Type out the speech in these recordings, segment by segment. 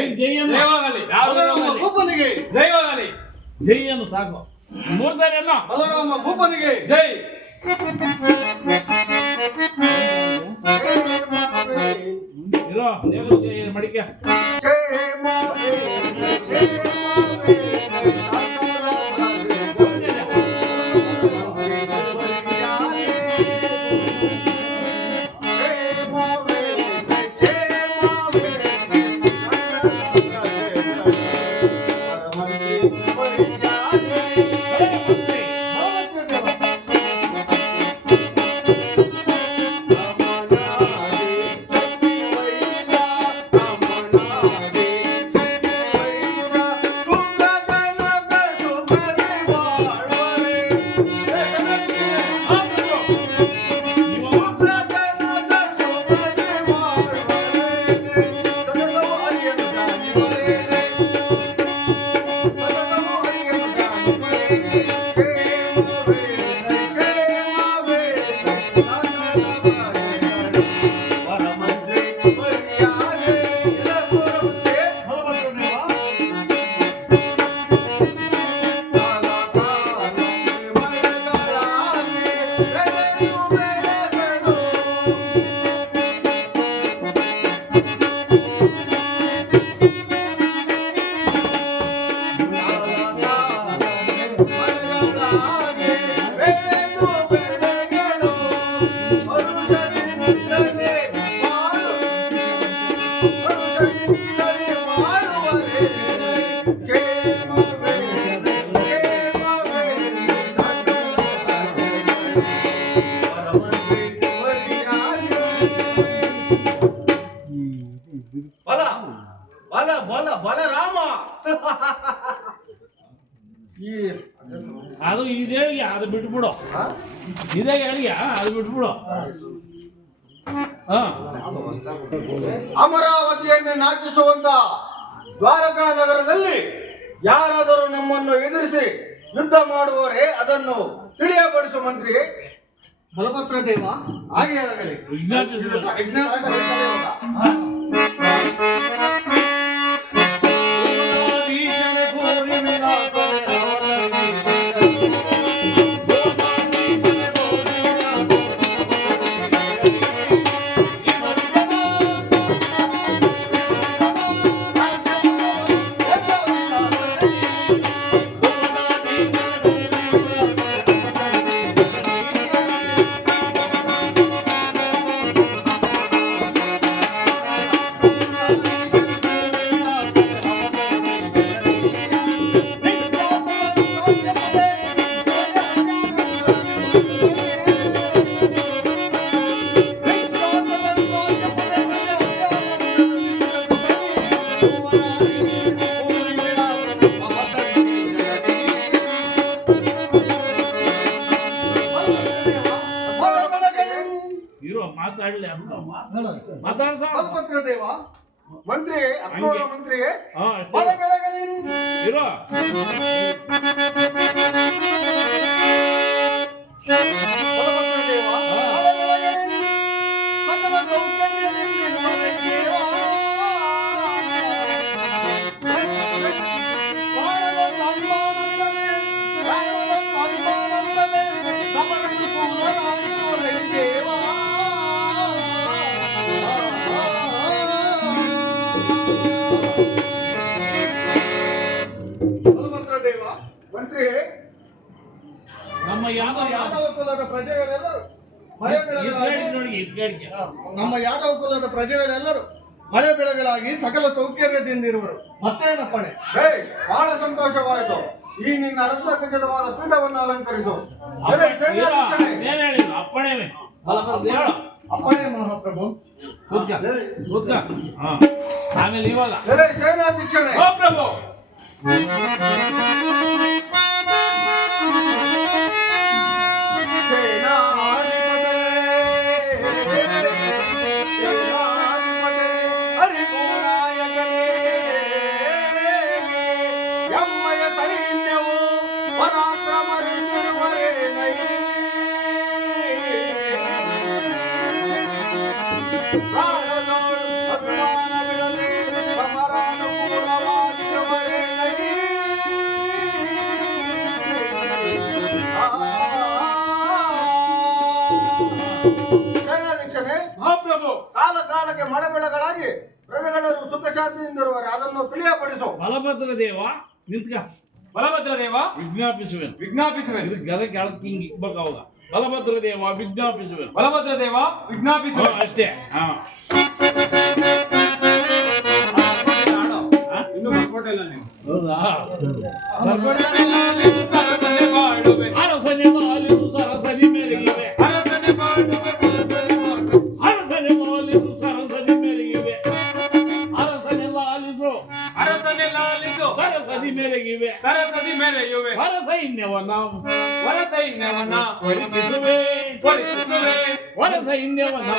ಜೈಯನ್ನು ಬಲರಾಮ ಭೂಪನಿಗೆ. ಜಯವಾಗಲಿ ಜೈಯನ್ನು ಸಾಕು. ಮೂರ್ ಸಾರಿ ಅಲ್ಲ. ಬಲರಾಮ ಭೂಪನಿಗೆ. ಜೈ. ಇರೋ ದೇವರಿಗೆ ಮಡಿಕೆ ಅದು ಬಿಟ್ಬಿಡು. ಅಮರಾವತಿಯನ್ನು ನಾಚಿಸುವಂತ ದ್ವಾರಕಾ ನಗರದಲ್ಲಿ ಯಾರಾದರೂ ನಮ್ಮನ್ನು ಎದುರಿಸಿ ಯುದ್ಧ ಮಾಡುವವರೇ ಅದನ್ನು ತಿಳಿಯಪಡಿಸುವ ಮಂತ್ರಿ. ಬಲಭದ್ರ ದೇವ ಹಾಗೆ ಆಗಲಿ. ಮಾತಾಡ್ಸ ದೇವ. ಮಂತ್ರಿ ಅಕ್ರೂರ ಮಂತ್ರಿ. ಇರೋ. ದೇವ ಮಂತ್ರಿ ನಮ್ಮ ಯಾದವ ಯಾದವ ಕುಲದ ಪ್ರಜೆಗಳೆಲ್ಲರೂ ನಮ್ಮ ಯಾದವ ಕುಲದ ಪ್ರಜೆಗಳೆಲ್ಲರೂ ಮಳೆ ಬೆಳೆಗಳಾಗಿ ಸಕಲ ಸೌಕರ್ಯದಿಂದಿರುವರು. ಮತ್ತೇನಪ್ಪಣೆ? ಹೇ ಬಹಳ ಸಂತೋಷವಾಯಿತು. ಈ ನಿನ್ನ ರತ್ನಖಚಿತವಾದ ಪೀಠವನ್ನು ಅಲಂಕರಿಸು. ಎಲೆ ಸೇನಾಧೀಶನೇ, ಏನ್ ಹೇಳಿಲ್ಲ ಅಪ್ಪಣೆವೆ ಹೇಳು ಅಪ್ಪಣೆ ಮಹಾಪ್ರಭು ಕೂತ್ಕ ಕೂತ್ಕ ಹಾ ಆಮೇಲೆ ಇವಾಗ ಎಲೆ ಸೇನಾಧೀಶನೇ ಓ ಪ್ರಭು ಸುಖ ಶಾಂತಿಯಿಂದ ಅದನ್ನು ತಿಳಿಯಪಡಿಸು. ಬಲಭದ್ರ ದೇವ ನಿಂತ್ಕ. ಬಲಭದ್ರ ದೇವ? ವಿಜ್ಞಾಪಿಸುವೆ ವಿಜ್ಞಾಪಿಸುವೆ ಇದು ಗದ ಕೆಳಕ್ಕೆ ಹಿಂಗೆ ಇಕ್ಬೇಕು ಅವಾಗ ಬಲಭದ್ರ ದೇವ ವಿಜ್ಞಾಪಿಸುವೆ ಬಲಭದ್ರ ದೇವ ಹಾ, ವಿಜ್ಞಾಪಿಸುವೆನು ಅಷ್ಟೇ. ಹಾ. ಹೌದಾ? ಸರಸನಿ ಮೆರಗಿವೆ ಸರಸದಿ ಮೆರೆಯುವೆ ಹೊರ ಸೈನ್ಯವನ್ನ ವರ ಸೈನ್ಯವನ್ನ ಪರಿಪಿಸುವೆ ಪರಿಪಿಸುವೆ ಹೊರ ಸೈನ್ಯವನ್ನ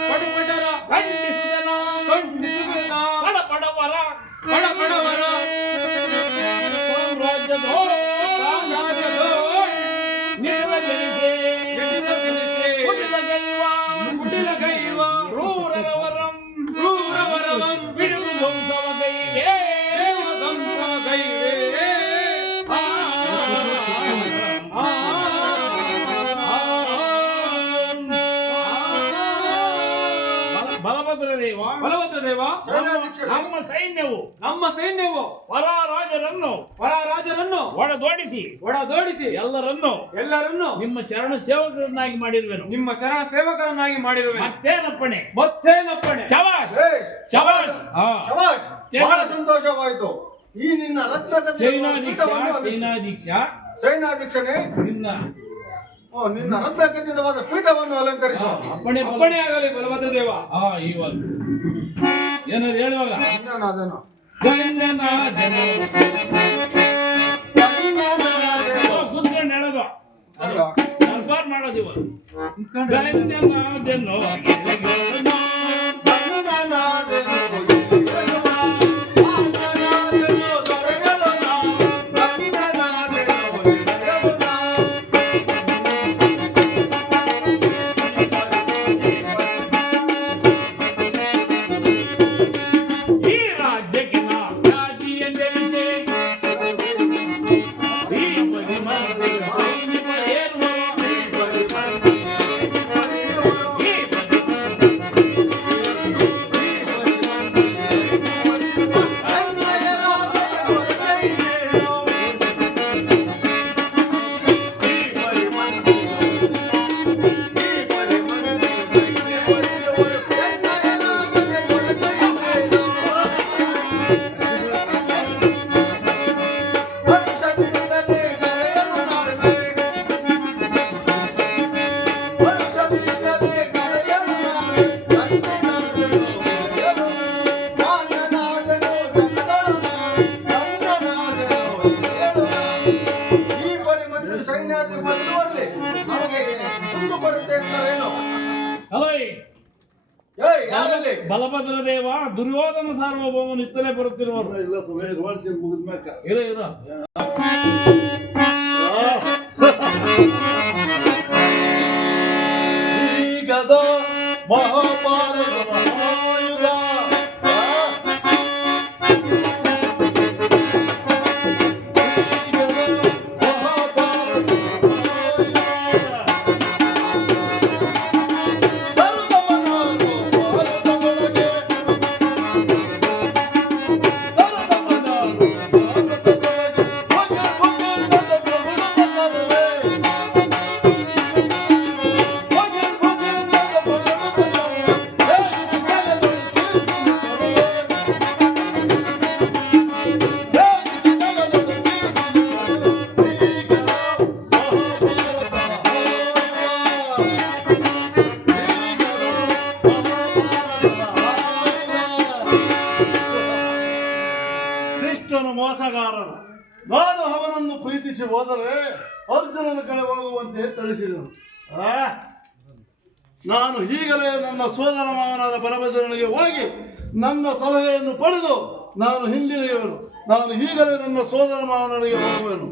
படுபடரா கண்டிசுதனா கண்டிசுதனா படபடவரா படபடவரா ಬಲಭದ್ರ ದೇವ. ಬಲಭದ್ರ ದೇವ. ನಮ್ಮ ಸೈನ್ಯವು. ನಮ್ಮ ಸೈನ್ಯವು. ಪರ ರಾಜರನ್ನು ಪರ ರಾಜರನ್ನು ಒಡದೋಡಿಸಿ. ಒಡದೋಡಿಸಿ. ಎಲ್ಲರನ್ನು ಎಲ್ಲರನ್ನು ನಿಮ್ಮ ಶರಣ ಸೇವಕರನ್ನಾಗಿ ಮಾಡಿರುವೆನು. ನಿಮ್ಮ ಶರಣ ಸೇವಕರನ್ನಾಗಿ ಮಾಡಿರುವೆ ಮತ್ತೇನಪ್ಪಣೆ? ಮತ್ತೇನಪ್ಪಣೆ? ಶವಾಸ್ ಶವಾಸ್ ಶವಾಶ್ ಹಾ. ಶಬಾಷ್. ಬಹಳ ಸಂತೋಷವಾಯಿತು. ಈ ನಿನ್ನ ರತ್ನ ಚೈನಾದೀಕ್ಷ ಸೇನಾಧೀಕ್ಷಣೆ ನಿನ್ನ ಓ, ನಿನ್ನ ರತ್ನ ಖಚಿತವಾದ ಪೀಠವನ್ನು ಅಲಂಕರಿಸು. ಅಪ್ಪಣೆ ಅಪ್ಪಣೆ ಆಗಲಿ ಬಲಭದ್ರ ದೇವ ಹಾ ಇವಾಗ ಏನಾದ್ರು ಹೇಳುವಾಗ ಅದನ್ನು ಗಣ್ಯನಾದನು. ಓ, ಕುಂತ್ಕೊಂಡು ಹೇಳೋದು. ಮಾಡೋದು ಇವಾಗ. ಈ 娱乐娱乐 ನಾನು ಈಗಲೇ ನನ್ನ ಸೋದರ ಮಾವನಾದ ಬಲಭದ್ರನಿಗೆ ಹೋಗಿ ನನ್ನ ಸಲಹೆಯನ್ನು ಪಡೆದು ನಾನು ಹಿಂದಿರುಗುವೆನು. ನಾನು ಈಗಲೇ ನನ್ನ ಸೋದರ ಮಾವನಿಗೆ ಹೋಗುವೆನು.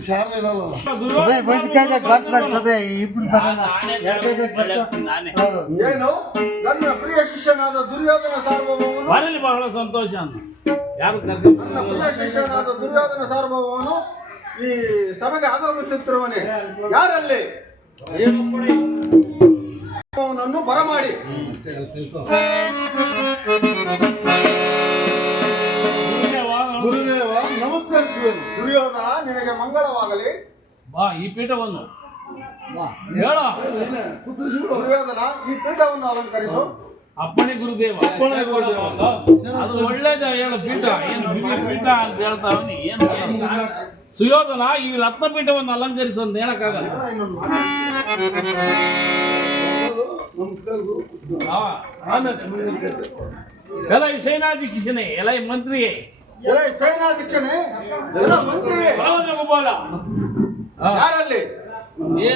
ಇಲ್ಲಿ ಶಾಲೆ ಇರಲ್ಲ. ಏನು? ನನ್ನ ಪ್ರಿಯ ಶಿಷ್ಯನಾದ ದುರ್ಯೋಧನ ಸಾರ್ವಭೌಮನು ಬರಲಿ ಬಹಳ ಸಂತೋಷ ಅನ್ನ. ಯಾರು ನನ್ನ ಪ್ರಿಯ ಶಿಷ್ಯನಾದ ದುರ್ಯೋಧನ ಸಾರ್ವಭೌಮನು ಈ ಸಭೆಗೆ ಆಗಮಿಸುತ್ತಿರುವನೇ ಯಾರಲ್ಲಿ? ಅವನನ್ನು ಬರಮಾಡಿ. ನಿನಗೆ ಮಂಗಳವಾಗಲಿ. ಬಾ ಈ ಪೀಠವನ್ನು. ಹೇಳ. ಕುದುರಿಸಿಬಿಡು. ದುರ್ಯೋಧನ ಈ ಪೀಠವನ್ನು ಅಲಂಕರಿಸು. ಅಪ್ಪಣೆ ಗುರುದೇವ. ಅಪ್ಪಣೆ ಗುರುದೇವ. ಅದು ಒಳ್ಳೇದ ಹೇಳು ಪೀಠ. ಏನು ಪೀಠ ಅಂತ ಹೇಳ್ತಾವನಿ ಏನು ಸುಯೋಧನ ಈ ರತ್ನ ಪೀಠವನ್ನು ಅಲಂಕರಿಸು ಅಂತ ಹೇಳಕ್ಕಾಗಲ್ಲ. ಎಲ್ಲ ಸೇನಾಧ್ಯಕ್ಷನೇ. ಎಲ ಈ ಸೇನಾಧೀಕ್ಷನೇ ಎಲ ಈ ಮಂತ್ರಿಯೇ. ಎಲೆ ಸೇನಾಧ್ಯಕ್ಷನೇ ಹಾ. ಯಾರಲ್ಲಿ?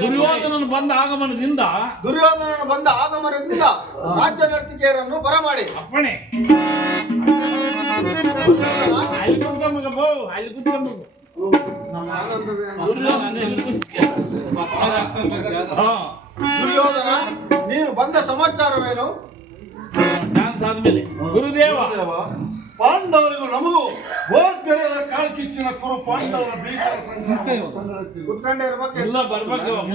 ದುರ್ಯೋಧನನು ಬಂದ ಆಗಮನದಿಂದ. ದುರ್ಯೋಧನನು ಬಂದ ಆಗಮನದಿಂದ ರಾಜ್ಯ ನರ್ತಿಕೆಯರನ್ನು ಬರಮಾಡಿ. ಅಪ್ಪಣೆ. ದುರ್ಯೋಧನ ಅಲ್ಲಿ ನೀನು ಬಂದ ಸಮಾಚಾರವೇನು? ಡ್ಯಾನ್ಸ್ ಆದ್ಮೇಲೆ. ಗುರುದೇವ. ಗುರುದೇವ. ಪಾಂಡವರಿಗೂ ನಮಗೂ ಗೋಸ್ಕರದ ಕಾಳು ಕಿಚ್ಚಿನ ಕುರು ಪಾಂಡವರ ಭೀಕರ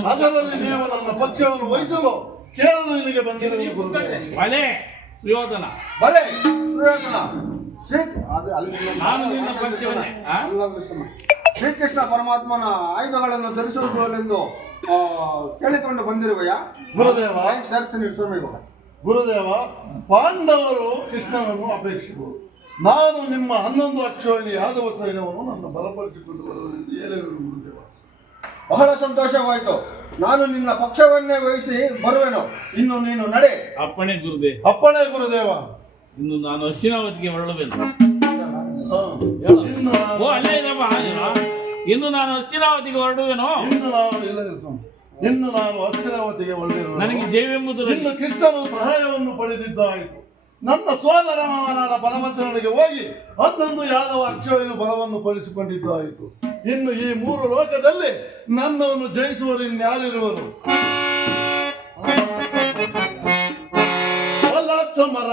ಅದರಲ್ಲಿ ನೀವು ನನ್ನ ಪಕ್ಷವನ್ನು ವಹಿಸಲು ಕೇಳಲು ಇಲ್ಲಿಗೆ ಗುರುದೇವ ಬಲೆ ಸುಯೋಧನ. ಬಲೆ ಮಿಸ್ಟರ್. ಶ್ರೀಕೃಷ್ಣ ಪರಮಾತ್ಮನ ಆಯುಧಗಳನ್ನು ಧರಿಸುವುದೆಂದು ಕೇಳಿಕೊಂಡು ಬಂದಿರುವೆಯಾ? ಗುರುದೇವ. ಸೇರಿಸಿ ಸ್ವಾಮಿಗಳು ಗುರುದೇವ ಪಾಂಡವರು ಕೃಷ್ಣನನ್ನು ಅಪೇಕ್ಷಿಸುವರು. ನಾನು ನಿಮ್ಮ ಹನ್ನೊಂದು ಅಕ್ಷರಲ್ಲಿ ಯಾದವ ಸೈನ್ಯವನ್ನು ನನ್ನ ಬಲಪಡಿಸಿಕೊಂಡು ಗುರುದೇವ. ಬಹಳ ಸಂತೋಷವಾಯಿತು. ನಾನು ನಿನ್ನ ಪಕ್ಷವನ್ನೇ ವಹಿಸಿ ಬರುವೆನು. ಇನ್ನು ನೀನು ನಡೆ. ಅಪ್ಪಣೆ ಗುರುದೇ. ಅಪ್ಪಣೆ ಗುರುದೇವ. ಇನ್ನು ನಾನು ಅಶ್ವಿನಾವತಿಗೆ ಹೊರಡಬೇಕು. ಹೇಳು. ಇನ್ನು ಓ ನಾನು ಅಲ್ಲೇ ಇದಪ್ಪ ಹಾಗೆನಾ? ಇನ್ನು ನಾನು ಅಶ್ವಿನಾವತಿಗೆ ಹೊರಡುವೆನೋ. ಇನ್ನು ನಾನು ಇಲ್ಲ ಇರ್ತಾನೆ. ಇನ್ನು ನಾನು ಅಸ್ಥಿರಾವತಿಗೆ ಒಳ್ಳೆಯ ನನಗೆ ಜೈವೆಂಬುದು ಇನ್ನು ಕೃಷ್ಣನು ಸಹಾಯವನ್ನು ಪಡೆದಿದ್ದಾಯಿತು. ನನ್ನ ಸೋದರ ಮಾವನಾದ ಬಲಭದ್ರನಿಗೆ ಹೋಗಿ ಹನ್ನೊಂದು ಯಾದವ ಅಕ್ಷಯನು ಬಲವನ್ನು ಪಡಿಸಿಕೊಂಡಿದ್ದಾಯಿತು ಇನ್ನು ಈ ಮೂರು ಲೋಕದಲ್ಲಿ ನನ್ನವನ್ನು ಜಯಿಸುವರು ಇನ್ಯಾರಿರುವರು ಸಮರ